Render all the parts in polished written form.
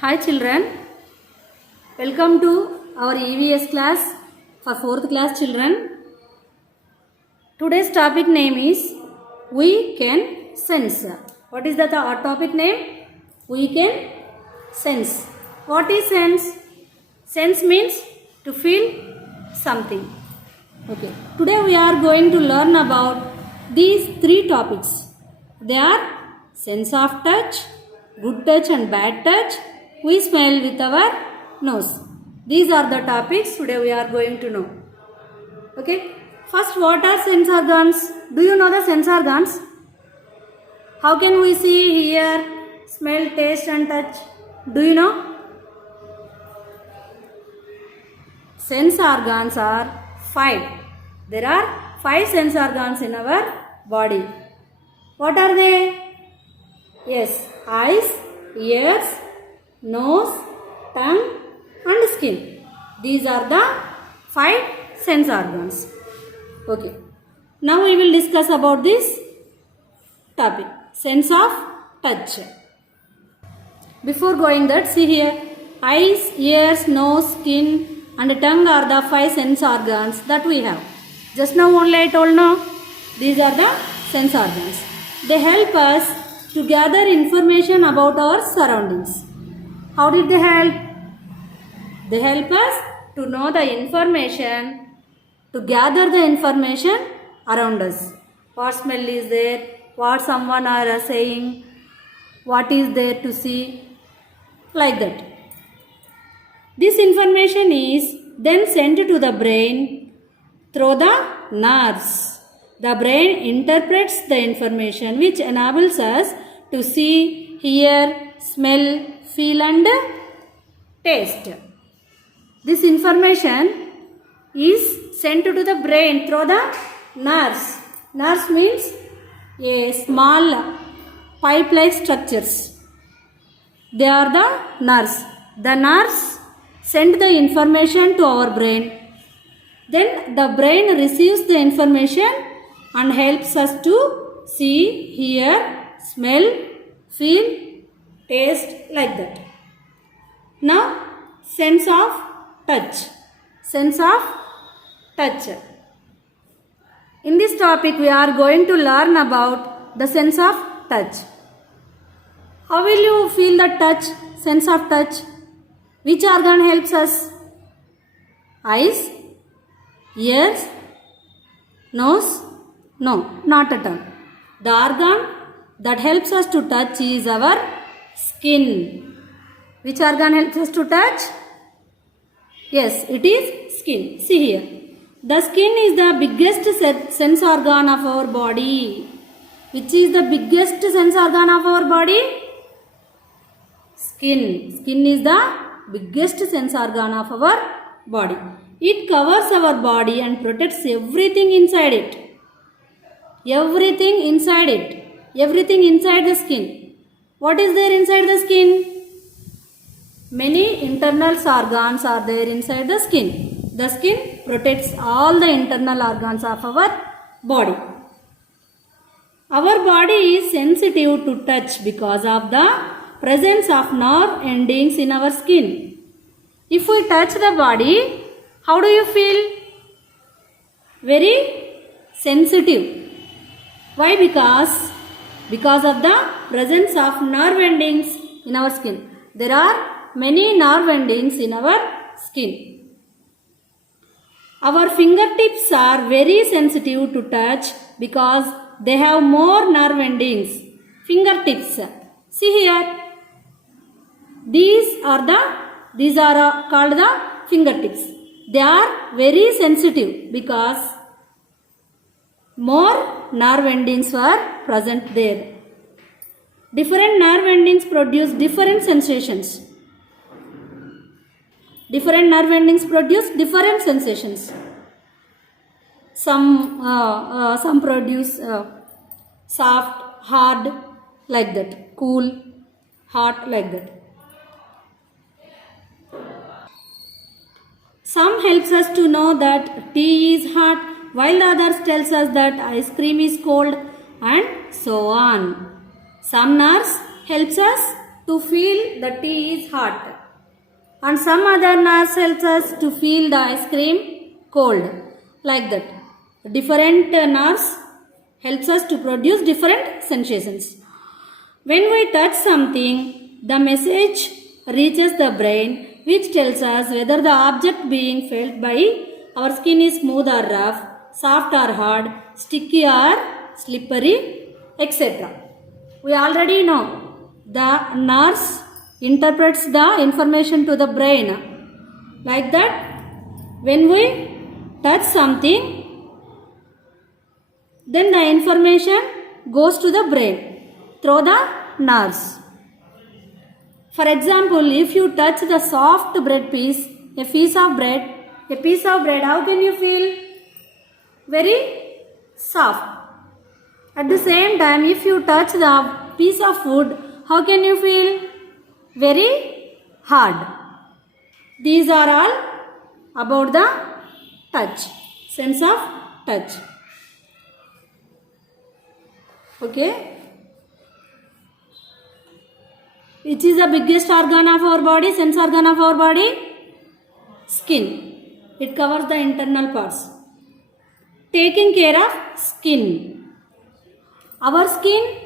Hi children, welcome to our EVS class for 4th class children. Today's topic name is We Can Sense. What is the topic name? We can sense. What is sense? Sense means to feel something. Okay. Today we are going to learn about these 3 topics. They are sense of touch, good touch and bad touch. We smell with our nose. These are the topics today we are going to know. Okay. First, what are sense organs? Do you know the sense organs? How can we see, hear, smell, taste and touch? Do you know? Sense organs are 5. There are 5 sense organs in our body. What are they? Yes, eyes, ears, nose, tongue and skin. These are the 5 sense organs. Okay. Now we will discuss about this topic. Sense of touch. Before going that, see here. Eyes, ears, nose, skin and tongue are the 5 sense organs that we have. Just now only I told now. These are the sense organs. They help us to gather information about our surroundings. How did they help? They help us to know the information, to gather the information around us. What smell is there? What someone are saying? What is there to see? Like that. This information is then sent to the brain through the nerves. The brain interprets the information which enables us to see, hear, smell, feel and taste. This information is sent to the brain through the nerves. Nerves means a small pipe-like structures. They are the nerves. The nerves send the information to our brain. Then the brain receives the information and helps us to see, hear, smell, feel, taste like that. Now, sense of touch. Sense of touch. In this topic, we are going to learn about the sense of touch. How will you feel the touch, sense of touch? Which organ helps us? Eyes, ears, nose? No, not at all. The organ that helps us to touch is our skin. Which organ helps us to touch? Yes, it is skin. See here. The skin is the biggest sense organ of our body. Which is the biggest sense organ of our body? Skin. Skin is the biggest sense organ of our body. It covers our body and protects everything inside it. Everything inside it. Everything inside the skin. What is there inside the skin? Many internal organs are there inside the skin. The skin protects all the internal organs of our body. Our body is sensitive to touch because of the presence of nerve endings in our skin. If we touch the body, how do you feel? Very sensitive. Why? Because of the presence of nerve endings in our skin. There are many nerve endings in our skin. Our fingertips are very sensitive to touch because they have more nerve endings. Fingertips. See here. These are called the fingertips. They are very sensitive because more nerve endings were present there. Different nerve endings produce different sensations. Different nerve endings produce different sensations. Some produce soft, hard, like that. Cool, hot, like that. Some helps us to know that tea is hot, while the others tells us that ice cream is cold, and so on. Some nerves helps us to feel the tea is hot. And some other nerves helps us to feel the ice cream cold. Like that. Different nerves helps us to produce different sensations. When we touch something, the message reaches the brain, which tells us whether the object being felt by our skin is smooth or rough, soft or hard, sticky or slippery, etc. We already know the nerves interprets the information to the brain. Like that, when we touch something, then the information goes to the brain through the nerves. For example, if you touch the soft bread piece, a piece of bread, how can you feel? Very soft. At the same time, if you touch the piece of food, how can you feel? Very hard. These are all about the touch, sense of touch. Okay. Which is the biggest organ of our body, sense organ of our body? Skin. It covers the internal parts. Taking care of skin. Our skin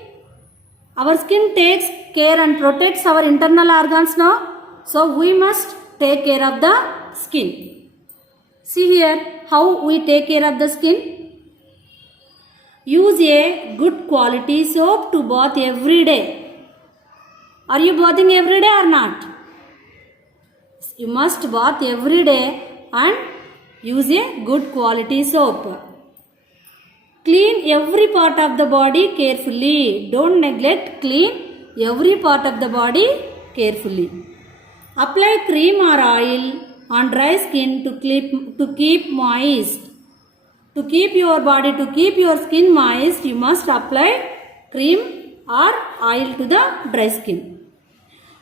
takes care and protects our internal organs now. So we must take care of the skin. See here how we take care of the skin. Use a good quality soap to bath every day. Are you bathing every day or not? You must bath every day and use a good quality soap. Clean every part of the body carefully. Don't neglect. Clean every part of the body carefully. Apply cream or oil on dry skin to keep moist. To keep your body, to keep your skin moist, you must apply cream or oil to the dry skin.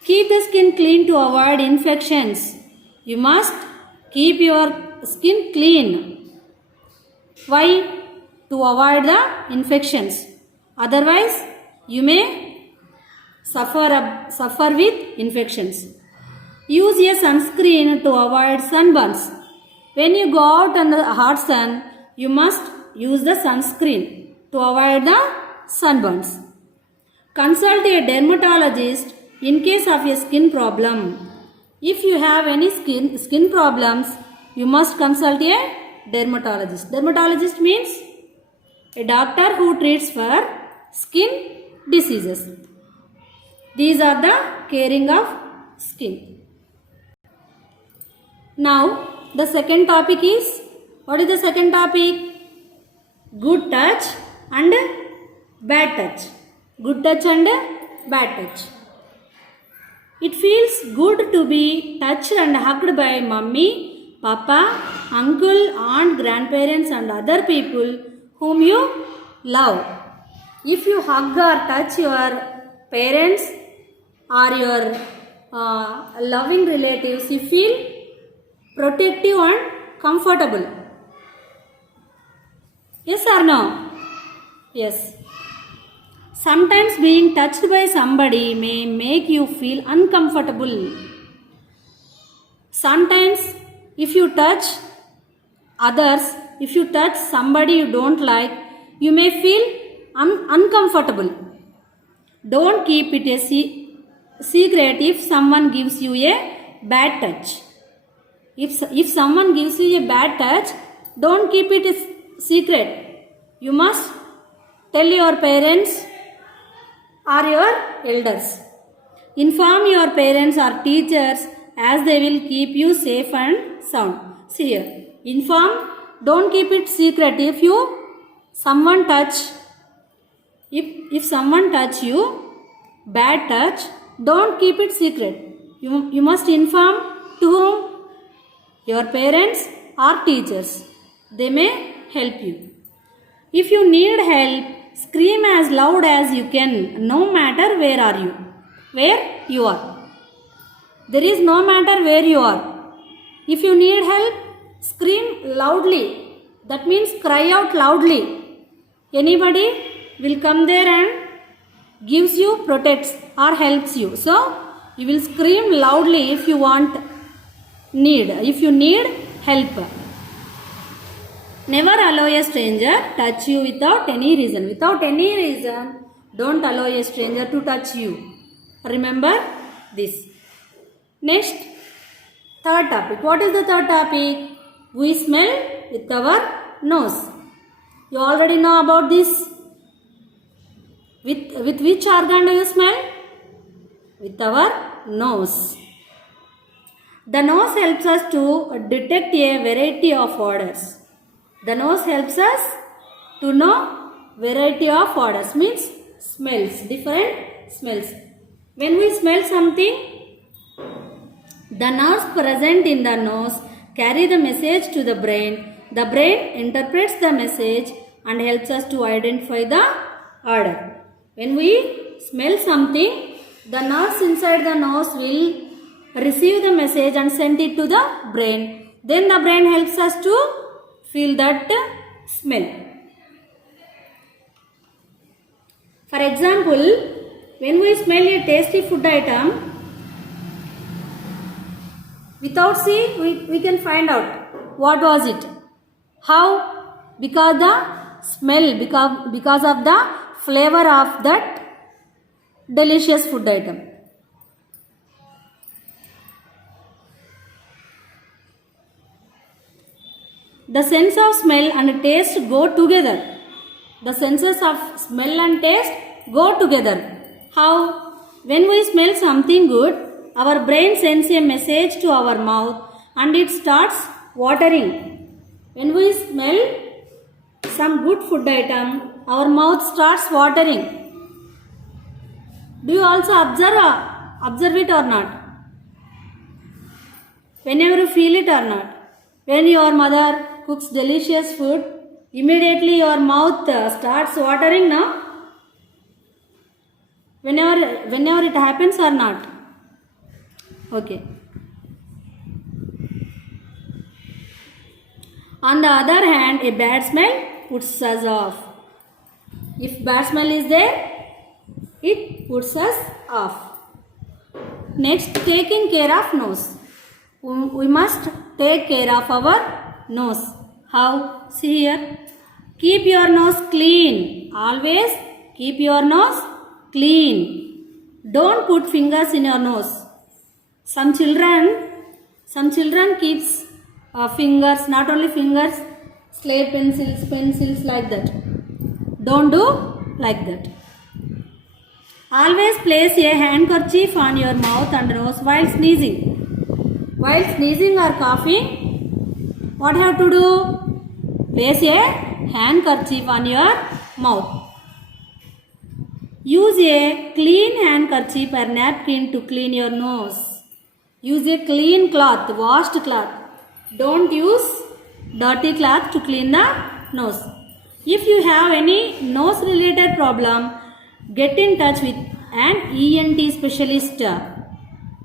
Keep the skin clean to avoid infections. You must keep your skin clean. Why? To avoid the infections. Otherwise, you may suffer with infections. Use a sunscreen to avoid sunburns. When you go out in the hot sun, you must use the sunscreen to avoid the sunburns. Consult a dermatologist in case of a skin problem. If you have any skin problems, you must consult a dermatologist. Dermatologist means a doctor who treats for skin diseases. These are the caring of skin. Now, the second topic is, what is the second topic? Good touch and bad touch. Good touch and bad touch. It feels good to be touched and hugged by mummy, papa, uncle, aunt, grandparents and other people whom you love. If you hug or touch your parents or your loving relatives, you feel protective and comfortable. Yes or no? Yes. Sometimes being touched by somebody may make you feel uncomfortable. Sometimes if you touch others, if you touch somebody you don't like, you may feel uncomfortable. Don't keep it a secret if someone gives you a bad touch. If someone gives you a bad touch, don't keep it a secret. You must tell your parents or your elders. Inform your parents or teachers as they will keep you safe and sound. See here. Inform. Don't keep it secret. If someone touch you, bad touch, don't keep it secret. You must inform to whom? Your parents or teachers. They may help you. If you need help, scream as loud as you can, no matter where you are. There is no matter where you are. If you need help, scream loudly. That means cry out loudly. Anybody will come there and gives you, protects or helps you. So you will scream loudly if you want if you need help. Never allow a stranger touch you without any reason. Without any reason, don't allow a stranger to touch you. Remember this. Next, third topic. What is the third topic? We smell with our nose. You already know about this. With which organ do you smell? With our nose. The nose helps us to detect a variety of odors. The nose helps us to know variety of odors, means smells, different smells. When we smell something, the nerves present in the nose carry the message to the brain. The brain interprets the message and helps us to identify the odor. When we smell something, the nerves inside the nose will receive the message and send it to the brain. Then the brain helps us to feel that smell. For example, when we smell a tasty food item, without seeing, we can find out what was it. How? Because the smell, because of the flavor of that delicious food item. The sense of smell and taste go together. The senses of smell and taste go together. How? When we smell something good, our brain sends a message to our mouth and it starts watering. When we smell some good food item, our mouth starts watering. Do you also observe it or not? Whenever you feel it or not? When your mother cooks delicious food, immediately your mouth starts watering now. Whenever it happens or not? Okay. On the other hand, a bad smell puts us off. If bad smell is there, it puts us off. Next, taking care of nose. We must take care of our nose. How? See here. Keep your nose clean. Always keep your nose clean. Don't put fingers in your nose. Some children keeps fingers, not only fingers, slate pencils like that. Don't do like that. Always place a handkerchief on your mouth and nose while sneezing. While sneezing or coughing, what you have to do? Place a handkerchief on your mouth. Use a clean handkerchief or napkin to clean your nose. Use a clean cloth, washed cloth. Don't use dirty cloth to clean the nose. If you have any nose related problem, get in touch with an ENT specialist.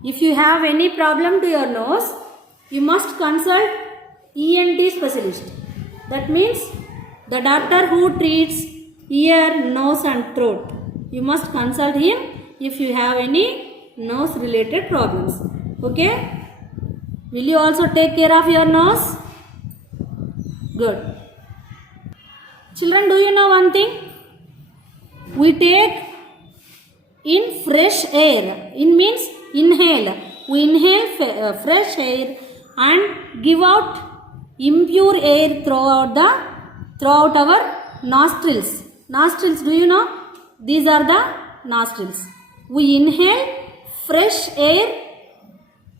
If you have any problem to your nose, you must consult ENT specialist. That means the doctor who treats ear, nose and throat. You must consult him if you have any nose related problems. Okay? Will you also take care of your nose? Good. Children, do you know one thing? We take in fresh air. In means inhale. We inhale fresh air and give out impure air throughout our nostrils. Nostrils, do you know? These are the nostrils. We inhale fresh air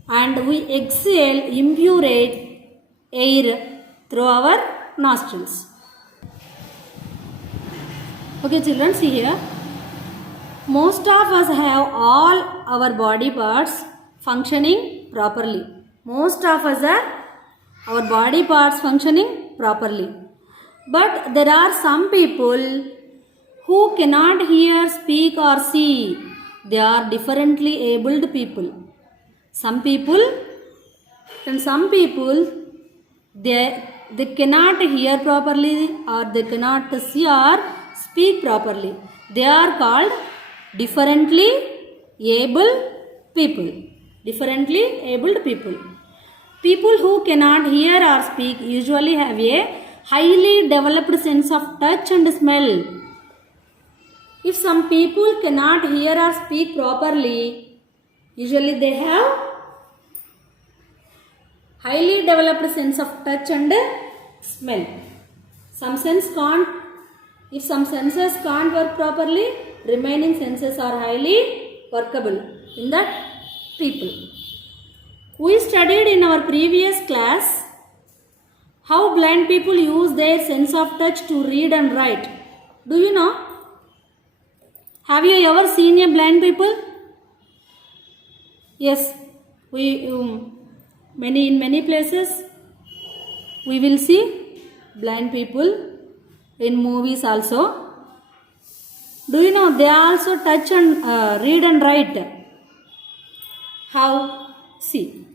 and we exhale impure air through our nostrils. Okay, children, see here. Most of us have all our body parts functioning properly. Most of us are our body parts functioning properly. But there are some people who cannot hear, speak or see. They are differently abled people. Some people they cannot hear properly or they cannot see or speak properly. They are called differently able people. Differently abled people. People who cannot hear or speak usually have a highly developed sense of touch and smell. If some people cannot hear or speak properly, usually they have highly developed sense of touch and smell. Some sense can't, if some senses can't work properly, remaining senses are highly workable in that people. We studied in our previous class how blind people use their sense of touch to read and write. Do you know? Have you ever seen a blind people? Yes, we in many places we will see blind people in movies also. Do you know they also touch and read and write? How? See,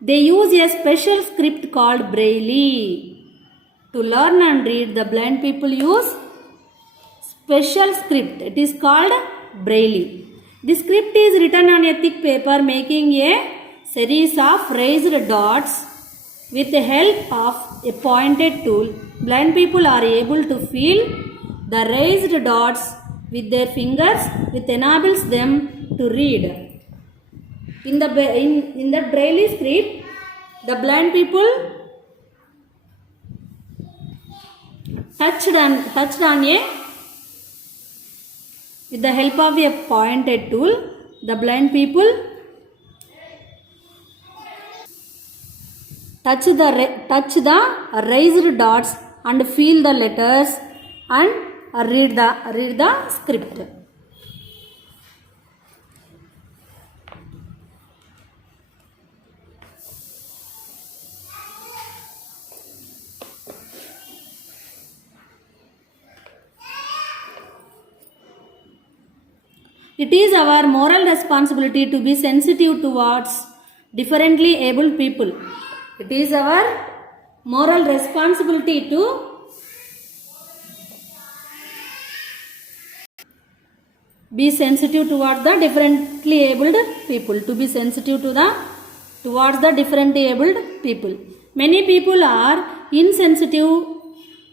they use a special script called Braille. To learn and read, the blind people use special script. It is called Braille. The script is written on a thick paper making a series of raised dots. With the help of a pointed tool, blind people are able to feel the raised dots with their fingers, which enables them to read. In the Braille script, the blind people touched on a, with the help of a pointed tool, the blind people touch the raised dots and feel the letters and read the script. It is our moral responsibility to be sensitive towards differently abled people. It is our moral responsibility to be sensitive towards the differently abled people. To be sensitive towards the differently abled people. Many people are insensitive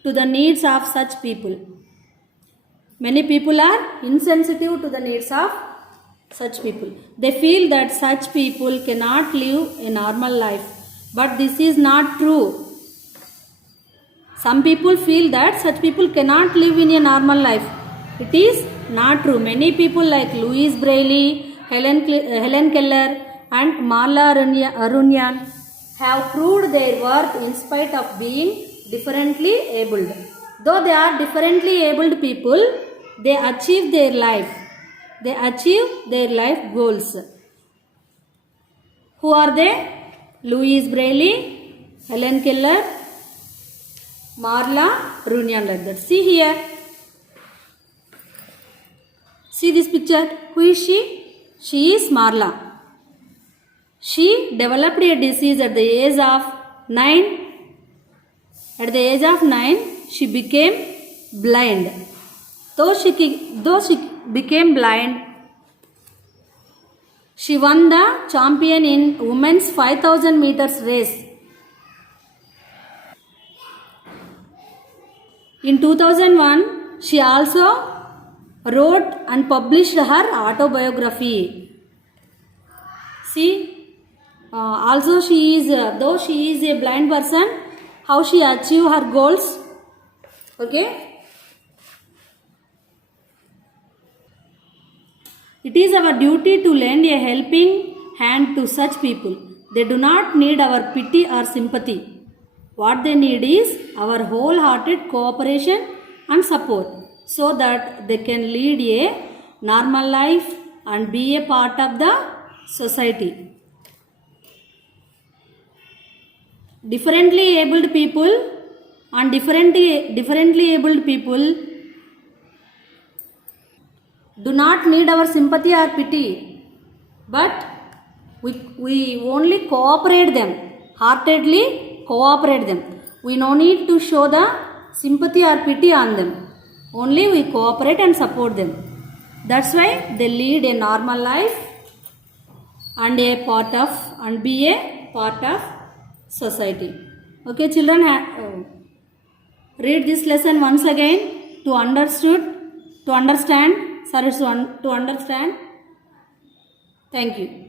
to the needs of such people. Many people are insensitive to the needs of such people. They feel that such people cannot live a normal life. But this is not true. Some people feel that such people cannot live in a normal life. It is not true. Many people like Louise Braille, Helen Keller and Marla Arunian have proved their worth in spite of being differently abled. Though they are differently abled people, they achieve their life. They achieve their life goals. Who are they? Louise Braille, Helen Keller, Marla Arunian, like that. See here. See this picture. Who is she? She is Marla. She developed a disease at the age of 9. At the age of 9, she became blind. Though she became blind, she won the champion in women's 5,000 meters race. In 2001, she also wrote and published her autobiography. See, also she is, though she is a blind person, how she achieved her goals. Okay. It is our duty to lend a helping hand to such people. They do not need our pity or sympathy. What they need is our wholehearted cooperation and support so that they can lead a normal life and be a part of the society. Differently abled people and differently abled people do not need our sympathy or pity, but we only cooperate them, heartedly cooperate them. We no need to show the sympathy or pity on them. Only we cooperate and support them. That's why they lead a normal life and be a part of society. Okay, children, read this lesson once again to understand. To understand. Thank you.